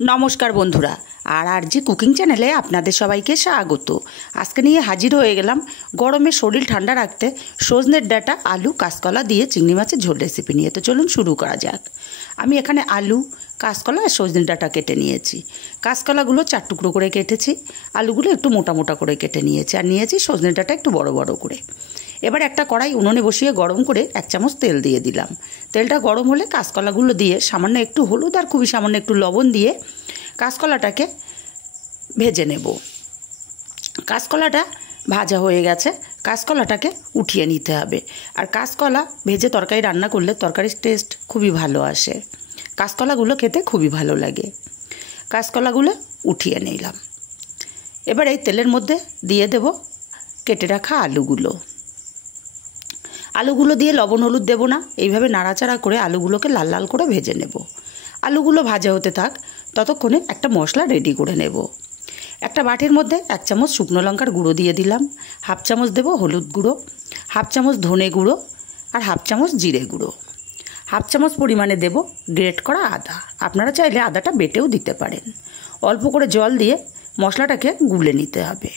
নমস্কার বন্ধুরা, আর জি কুকিং চ্যানেলে আপনাদের সবাইকে স্বাগত। আজকে নিয়ে হাজির হয়ে গেলাম গরমে শরীর ঠান্ডা রাখতে সজনের ডাঁটা, আলু, কাঁচকলা দিয়ে চিংড়ি মাছের ঝোল রেসিপি নিয়ে। তো চলুন শুরু করা যাক। আমি এখানে আলু, কাঁচকলা আর সজনের ডাঁটা কেটে নিয়েছি। কাঁচকলাগুলো 4 টুকরো করে কেটেছি, আলুগুলো একটু মোটা মোটা করে কেটে নিয়েছি, আর নিয়েছি সজনের ডাঁটা একটু বড় বড় করে। এবার একটা কড়াই উনুনে বসিয়ে গরম করে 1 চামচ তেল দিয়ে দিলাম। তেলটা গরম হলে কাঁচকলাগুলো দিয়ে সামান্য একটু হলুদ আর খুবই সামান্য একটু লবণ দিয়ে কাঁচকলাটাকে ভেজে নেব। কাঁচকলাটা ভাজা হয়ে গেছে, কাঁচকলাটাকে উঠিয়ে নিতে হবে। আর কাঁচকলা ভেজে তরকারি রান্না করলে তরকারির টেস্ট খুবই ভালো আসে। কাঁচকলাগুলো খেতে খুবই ভালো লাগে। কাঁচকলাগুলো উঠিয়ে নিলাম। এবার এই তেলের মধ্যে দিয়ে দেব কেটে রাখা আলুগুলো। আলুগুলো দিয়ে লবণ হলুদ দেব না, এইভাবে নাড়াচাড়া করে আলুগুলোকে লাল লাল করে ভেজে নেব। আলুগুলো ভাজা হতে থাক, ততক্ষণে একটা মশলা রেডি করে নেব। একটা বাটির মধ্যে 1 চামচ শুকনো লঙ্কার গুঁড়ো দিয়ে দিলাম, 1/2 চামচ দেব হলুদ গুঁড়ো, 1/2 চামচ ধনে গুঁড়ো আর 1/2 চামচ জিরে গুঁড়ো। 1/2 চামচ পরিমাণে দেব গ্রেট করা আদা। আপনারা চাইলে আদাটা বেটেও দিতে পারেন। অল্প করে জল দিয়ে মশলাটাকে গুলে নিতে হবে।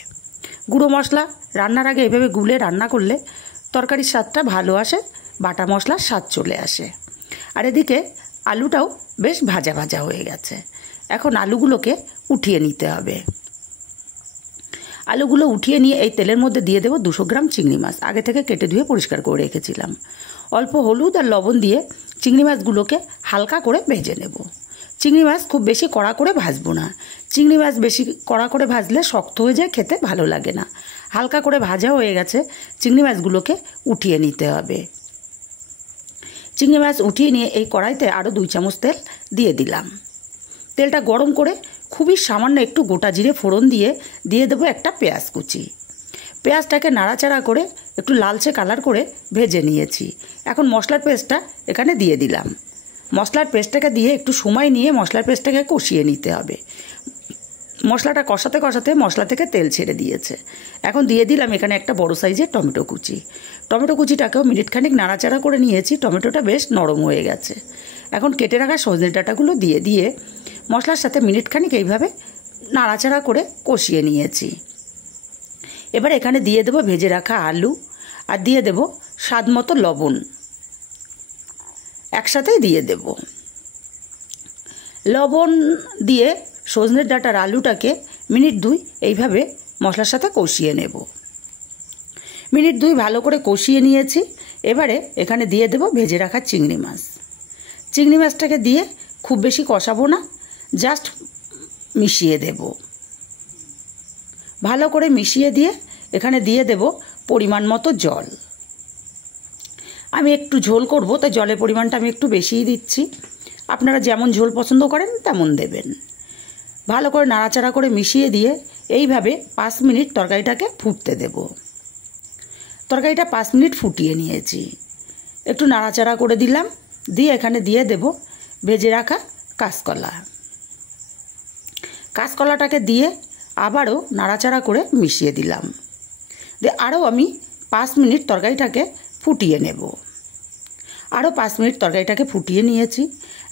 গুঁড়ো মশলা রান্নার আগে এভাবে গুলে রান্না করলে তরকারির স্বাদটা ভালো আসে, বাটা মশলার স্বাদ চলে আসে। আর এদিকে আলুটাও বেশ ভাজা ভাজা হয়ে গেছে। এখন আলুগুলোকে উঠিয়ে নিতে হবে। আলুগুলো উঠিয়ে নিয়ে এই তেলের মধ্যে দিয়ে দেবো 200 গ্রাম চিংড়ি মাছ, আগে থেকে কেটে ধুয়ে পরিষ্কার করে রেখেছিলাম। অল্প হলুদ আর লবণ দিয়ে চিংড়ি মাছগুলোকে হালকা করে ভেজে নেব। চিংড়ি মাছ খুব বেশি কড়া করে ভাজবো না। চিংড়ি মাছ বেশি কড়া করে ভাজলে শক্ত হয়ে যায়, খেতে ভালো লাগে না। হালকা করে ভাজা হয়ে গেছে, চিংড়ি মাছগুলোকে উঠিয়ে নিতে হবে। চিংড়ি মাছ উঠিয়ে নিয়ে এই কড়াইতে আরও 2 চামচ তেল দিয়ে দিলাম। তেলটা গরম করে খুবই সামান্য একটু গোটা জিরে ফোড়ন দিয়ে দেবো একটা পেঁয়াজ কুচি। পেঁয়াজটাকে নাড়াচাড়া করে একটু লালচে কালার করে ভেজে নিয়েছি। এখন মশলার পেস্টটা এখানে দিয়ে দিলাম। মশলার পেস্টটাকে দিয়ে একটু সময় নিয়ে মশলার পেস্টটাকে কষিয়ে নিতে হবে। মশলাটা কষাতে কষাতে মশলা থেকে তেল ছেড়ে দিয়েছে। এখন দিয়ে দিলাম এখানে একটা বড় সাইজের টমেটো কুচি। টমেটো কুচিটাকেও মিনিটখানিক নাড়াচাড়া করে নিয়েছি। টমেটোটা বেশ নরম হয়ে গেছে। এখন কেটে রাখা সজনে ডাঁটাগুলো দিয়ে মশলার সাথে মিনিটখানিক এইভাবে নাড়াচাড়া করে কষিয়ে নিয়েছি। এবার এখানে দিয়ে দেবো ভেজে রাখা আলু, আর দিয়ে দেব স্বাদ মতো লবণ, একসাথেই দিয়ে দেব। লবণ দিয়ে সজনের ডাঁটার আলুটাকে মিনিট 2 এইভাবে মশলার সাথে কষিয়ে নেব। মিনিট 2 ভালো করে কষিয়ে নিয়েছি। এবারে এখানে দিয়ে দেব ভেজে রাখা চিংড়ি মাছ। চিংড়ি মাছটাকে দিয়ে খুব বেশি কষাবো না, জাস্ট মিশিয়ে দেব। ভালো করে মিশিয়ে দিয়ে এখানে দিয়ে দেব পরিমাণ মতো জল। আমি একটু ঝোল করব, তাই জলের পরিমাণটা আমি একটু বেশিই দিচ্ছি। আপনারা যেমন ঝোল পছন্দ করেন তেমন দেবেন। ভালো করে নাড়াচাড়া করে মিশিয়ে দিয়ে এইভাবে 5 মিনিট তরকারিটাকে ফুটতে দেব। তরকারিটা 5 মিনিট ফুটিয়ে নিয়েছি। একটু নাড়াচাড়া করে দিলাম, দিয়ে এখানে দিয়ে দেব ভেজে রাখা কাঁচকলা। কাঁচকলাটাকে দিয়ে আবারও নাড়াচাড়া করে মিশিয়ে দিলাম। দিয়ে আরও আমি 5 মিনিট তরকারিটাকে ফুটিয়ে নেব। আরও 5 মিনিট তরকারিটাকে ফুটিয়ে নিয়েছি।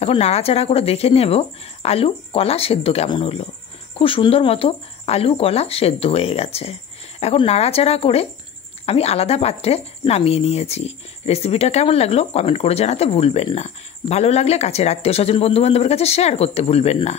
এখন নাড়াচাড়া করে দেখে নেব আলু কলা সেদ্ধ কেমন হলো। খুব সুন্দর মতো আলু কলা সেদ্ধ হয়ে গেছে। এখন নাড়াচাড়া করে আমি আলাদা পাত্রে নামিয়ে নিয়েছি। রেসিপিটা কেমন লাগলো কমেন্ট করে জানাতে ভুলবেন না। ভালো লাগলে কাছের আত্মীয় স্বজন বন্ধুবান্ধবের কাছে শেয়ার করতে ভুলবেন না।